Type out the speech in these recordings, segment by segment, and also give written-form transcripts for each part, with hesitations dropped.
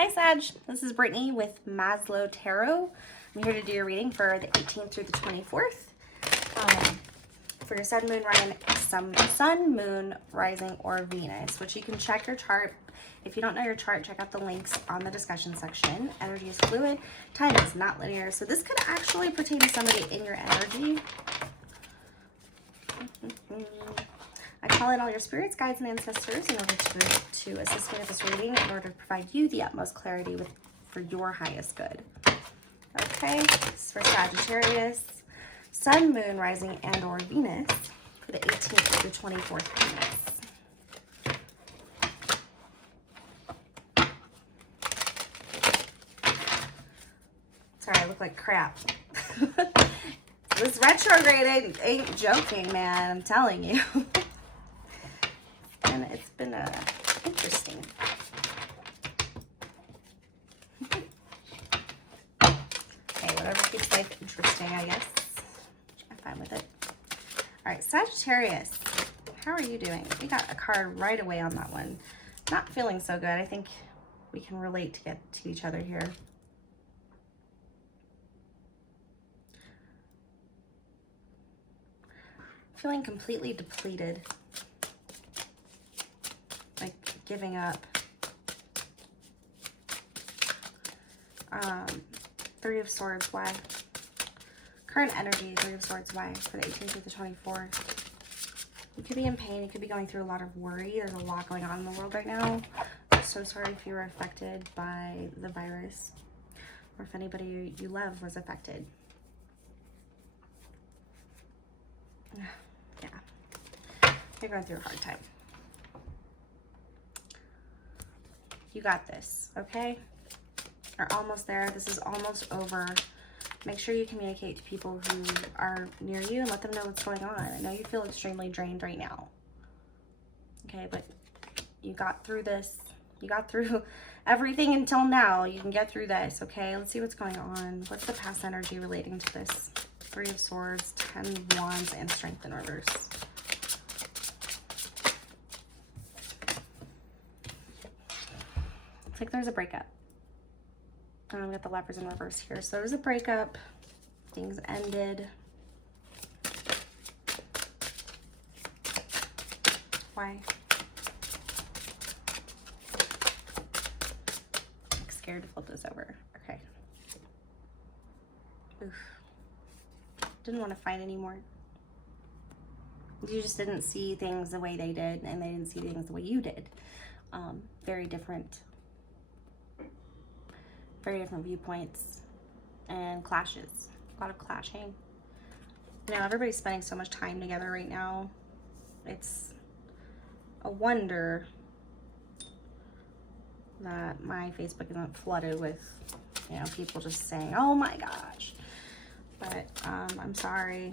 Hi Sag, this is Brittany with Maslow Tarot. I'm here to do your reading for the 18th through the 24th. For your sun, moon, rising, or Venus, which you can check your chart. If you don't know your chart, check out the links on the discussion section. Energy is fluid, time is not linear, so this could actually pertain to somebody in your energy. I call in all your spirits, guides, and ancestors in order to assist me with this reading, in order to provide you the utmost clarity for your highest good. Okay, this is for Sagittarius, Sun, Moon, Rising, and or Venus for the 18th to the 24th Venus. Sorry, I look like crap. This retrograde ain't joking, man. I'm telling you. And it's been interesting. Okay, whatever keeps life interesting, I guess. I'm fine with it. All right, Sagittarius, how are you doing? We got a card right away on that one. Not feeling so good. I think we can relate to get to each other here. Feeling completely depleted. Like giving up. Three of Swords, why? Current energy, Three of Swords, why? For the 18th through the 24th. You could be in pain. You could be going through a lot of worry. There's a lot going on in the world right now. I'm so sorry if you were affected by the virus. Or if anybody you love was affected. Yeah. You're going through a hard time. You got this, okay? You're almost there. This is almost over. Make sure you communicate to people who are near you and let them know what's going on. I know you feel extremely drained right now. Okay, but you got through this. You got through everything until now. You can get through this, okay? Let's see what's going on. What's the past energy relating to this? Three of Swords, 10 of Wands, and Strength in reverse. Looks like there's a breakup. We got the Lovers in reverse here. So there's a breakup. Things ended. Why? I'm scared to flip this over. Okay. Oof. Didn't want to fight anymore. You just didn't see things the way they did, and they didn't see things the way you did. Very different viewpoints and clashes. A lot of clashing. You know, everybody's spending so much time together right now. It's a wonder that my Facebook isn't flooded with, you know, people just saying, oh my gosh. But I'm sorry.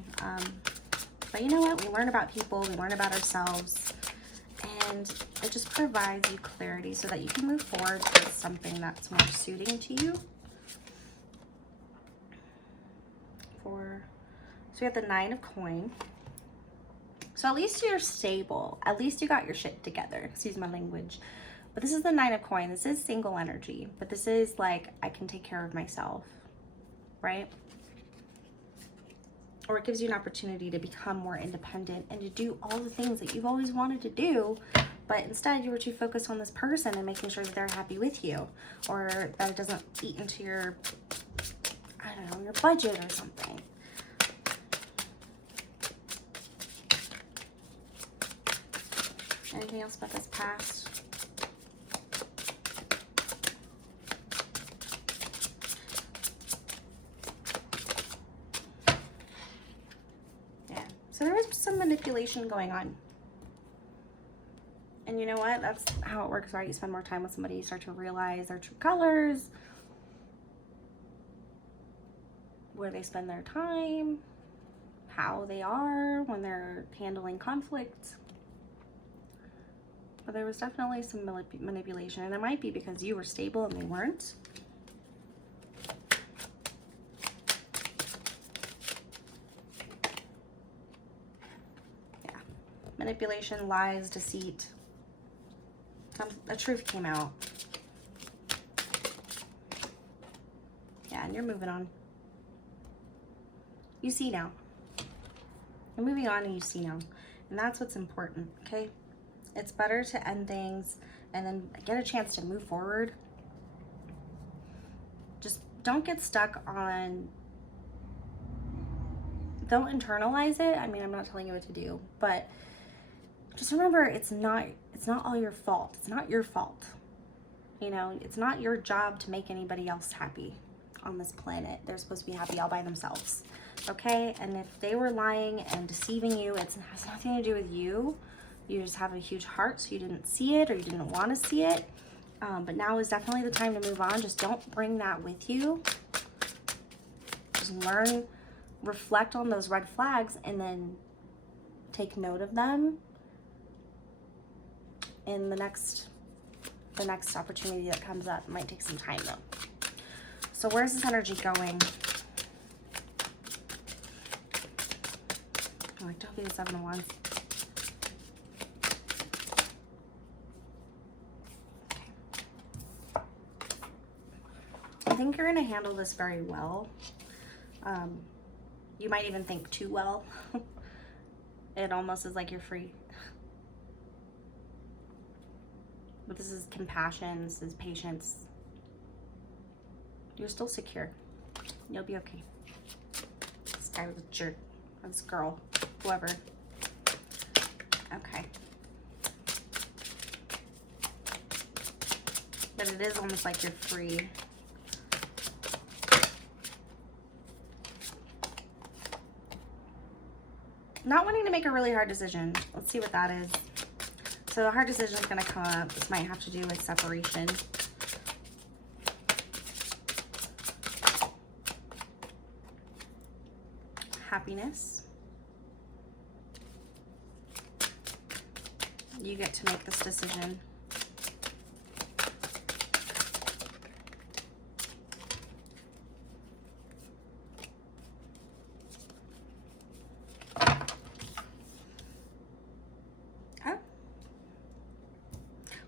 But you know what? We learn about people, we learn about ourselves, and it just provides you clarity so that you can move forward with something that's more suiting to you. So we have the Nine of Coin. So at least you're stable. At least you got your shit together. Excuse my language. But this is the Nine of Coin. This is single energy. But this is like, I can take care of myself. Right? Or it gives you an opportunity to become more independent and to do all the things that you've always wanted to do, but instead you were too focused on this person and making sure that they're happy with you, or that it doesn't eat into your, I don't know, your budget or something. Anything else about this past? So there was some manipulation going on. And you know what? That's how it works, right? You spend more time with somebody, you start to realize their true colors, where they spend their time, how they are when they're handling conflict. But there was definitely some manipulation, and there might be because you were stable and they weren't. Manipulation, lies, deceit. The truth came out. Yeah, and you're moving on. You see now. You're moving on and you see now. And that's what's important, okay? It's better to end things and then get a chance to move forward. Just don't get stuck on, don't internalize it. I mean, I'm not telling you what to do, but just remember it's not all your fault. It's not your fault. You know, it's not your job to make anybody else happy on this planet. They're supposed to be happy all by themselves. Okay? And if they were lying and deceiving you, it has nothing to do with you. You just have a huge heart, so you didn't see it or you didn't want to see it. But now is definitely the time to move on. Just don't bring that with you. Just learn, reflect on those red flags, and then take note of them in the next opportunity that comes up. It might take some time though. So where's this energy going? Oh, don't be the 7 of Wands. Okay. I think you're going to handle this very well. You might even think too well. It almost is like you're free. But this is compassion, this is patience. You're still secure. You'll be okay. This guy was a jerk. Or this girl. Whoever. Okay. But it is almost like you're free. Not wanting to make a really hard decision. Let's see what that is. So the hard decision is going to come up. This might have to do with separation. Happiness. You get to make this decision.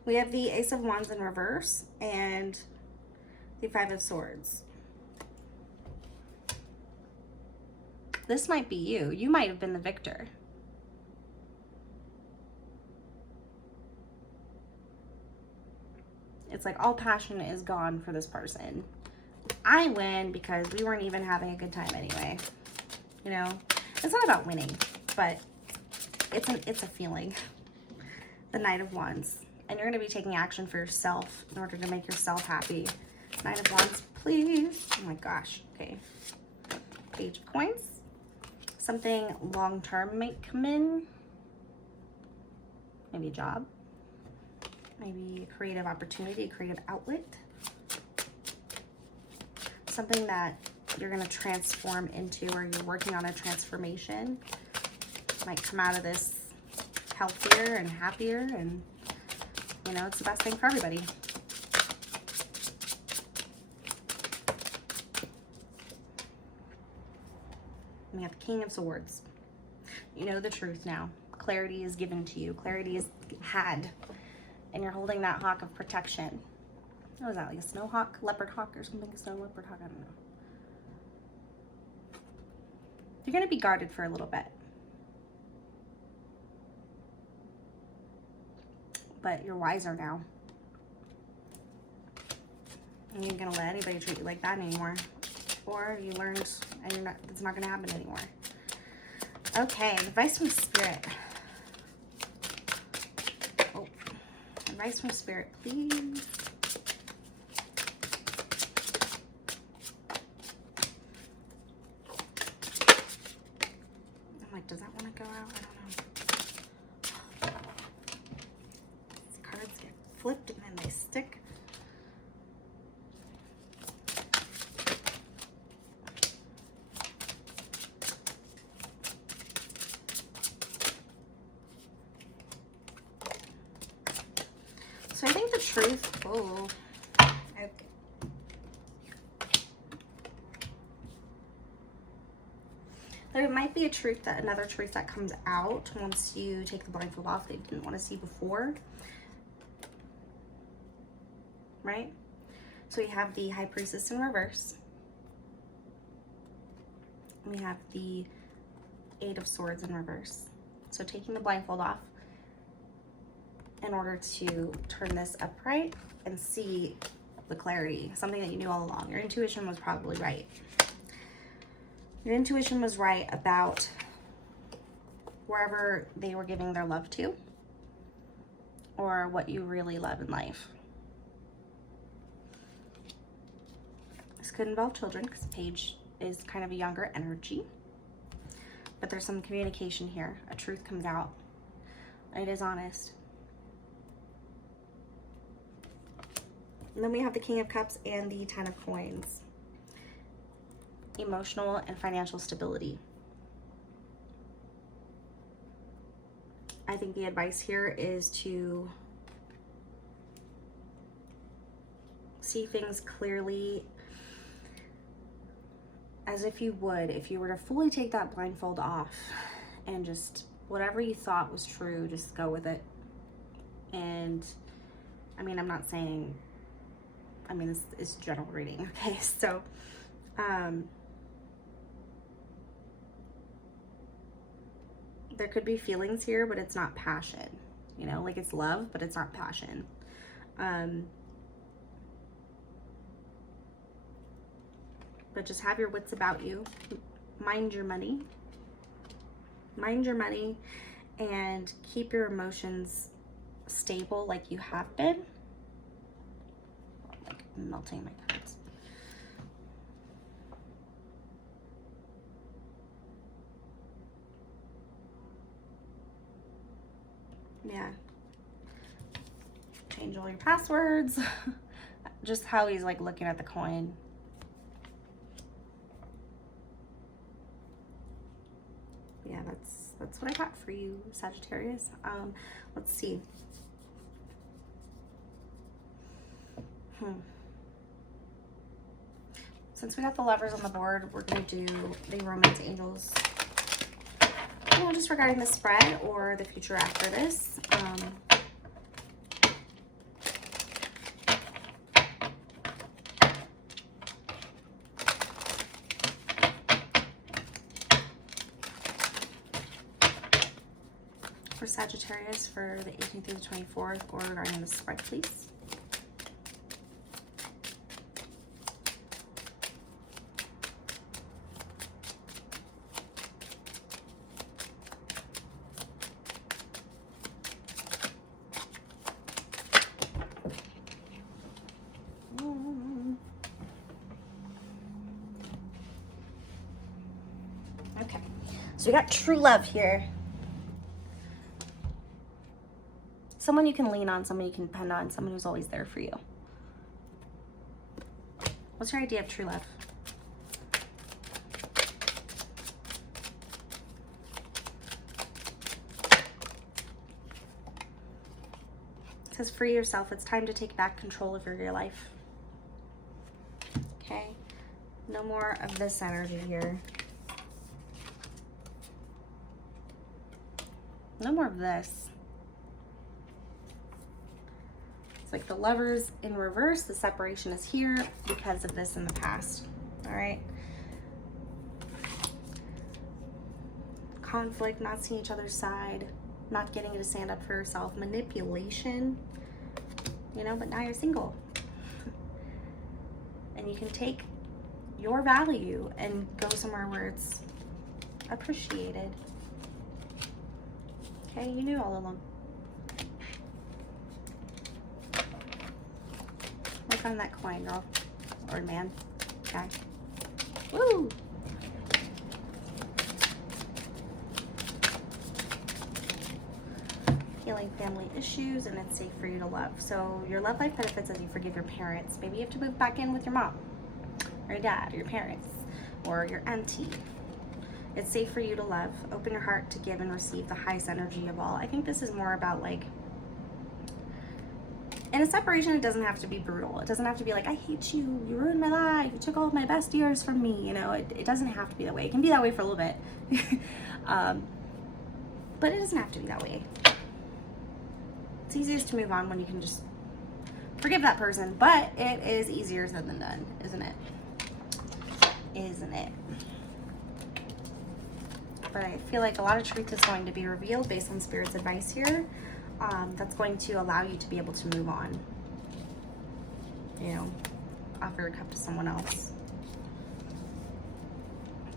We have the Ace of Wands in reverse and the 5 of Swords. This might be you. You might have been the victor. It's like all passion is gone for this person. I win because we weren't even having a good time anyway. You know, it's not about winning, but it's a feeling. The Knight of Wands. And you're going to be taking action for yourself in order to make yourself happy. Knight of Wands, please. Oh my gosh. Okay. Page of Coins. Something long-term might come in. Maybe a job. Maybe a creative opportunity, a creative outlet. Something that you're going to transform into, or you're working on a transformation. Might come out of this healthier and happier, and you know, it's the best thing for everybody. We have the King of Swords. You know the truth now. Clarity is given to you. Clarity is had. And you're holding that hawk of protection. What is that, like a snow hawk? Leopard hawk or something? Snow leopard hawk? I don't know. You're going to be guarded for a little bit. But you're wiser now. And you're gonna let anybody treat you like that anymore. Or you learned and it's not gonna happen anymore. Okay, advice from Spirit. Oh, advice from Spirit, please. I'm like, does that want to go out? I don't know. Flipped and then they stick. So I think the truth, oh, okay. There might be another truth that comes out once you take the blindfold off that you didn't want to see before. Right? So we have the High Priestess in reverse. We have the Eight of Swords in reverse. So taking the blindfold off in order to turn this upright and see the clarity, something that you knew all along. Your intuition was probably right. Your intuition was right about wherever they were giving their love to, or what you really love in life. This could involve children because the page is kind of a younger energy, but there's some communication here. A truth comes out. It is honest. And then we have the King of Cups and the Ten of Coins. Emotional and financial stability. I think the advice here is to see things clearly, as if you would, if you were to fully take that blindfold off and just whatever you thought was true, just go with it. And I mean, I'm not saying, I mean, this is general reading, okay? So, there could be feelings here, but it's not passion, you know, like it's love, but it's not passion. But just have your wits about you. Mind your money. Mind your money and keep your emotions stable like you have been. Like melting my cards. Yeah. Change all your passwords. Just how he's like looking at the coin. Yeah, that's what I got for you, Sagittarius. Let's see. Since we got the Lovers on the board, we're gonna do the Romance Angels. You know, just regarding the spread or the future after this. For Sagittarius for the 18th through the 24th, or regarding the spread, please. Okay, so we got true love here. Someone you can lean on, someone you can depend on, someone who's always there for you. What's your idea of true love? It says free yourself. It's time to take back control of your life. Okay. No more of this energy here. No more of this. It's like the Lovers in reverse. The separation is here because of this in the past. All right. Conflict, not seeing each other's side, not getting you to stand up for yourself, manipulation, you know, but now you're single. And you can take your value and go somewhere where it's appreciated. Okay, you knew all along. Look on that coin, girl. Or man. Okay. Woo! Healing family issues, and it's safe for you to love. So your love life benefits as you forgive your parents. Maybe you have to move back in with your mom, or your dad, or your parents, or your auntie. It's safe for you to love. Open your heart to give and receive the highest energy of all. I think this is more about like, in a separation, it doesn't have to be brutal. It doesn't have to be like, I hate you, you ruined my life, you took all of my best years from me. You know, it doesn't have to be that way. It can be that way for a little bit. But it doesn't have to be that way. It's easiest to move on when you can just forgive that person, but it is easier said than done, isn't it? Isn't it? But I feel like a lot of truth is going to be revealed based on Spirit's advice here. That's going to allow you to be able to move on. You know, offer your cup to someone else.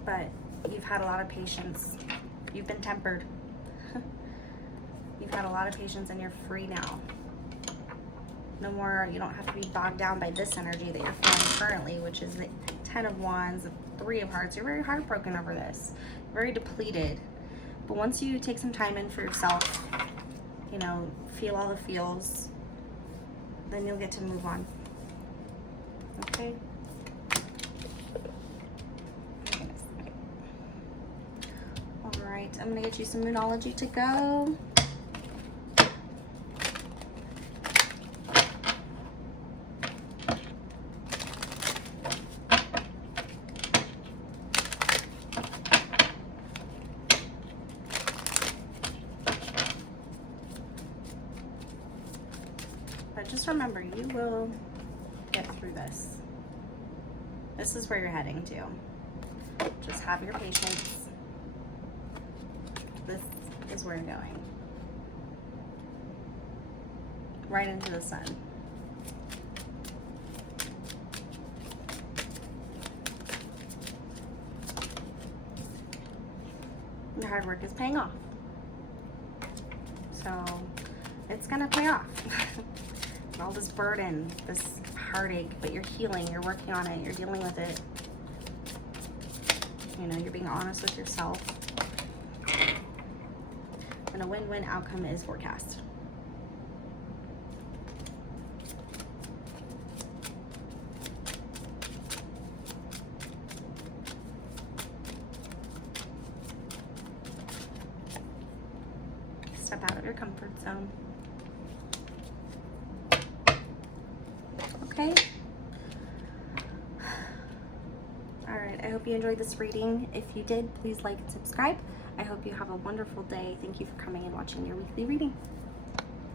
But you've had a lot of patience. You've been tempered. You've had a lot of patience and you're free now. No more, you don't have to be bogged down by this energy that you're feeling currently, which is the 10 of Wands, the 3 of Hearts. You're very heartbroken over this. Very depleted. But once you take some time in for yourself, you know, feel all the feels, then you'll get to move on. Okay? Alright, I'm going to get you some Moonology to go. But just remember, you will get through this. This is where you're heading to. Just have your patience. This is where you're going. Right into the sun. Your hard work is paying off. So it's gonna pay off. All this burden, this heartache, but you're healing, you're working on it, you're dealing with it. You know, you're being honest with yourself. And a win-win outcome is forecast. Step out of your comfort zone. Okay. All right, I hope you enjoyed this reading. If you did, please like and subscribe. I hope you have a wonderful day. Thank you for coming and watching your weekly reading.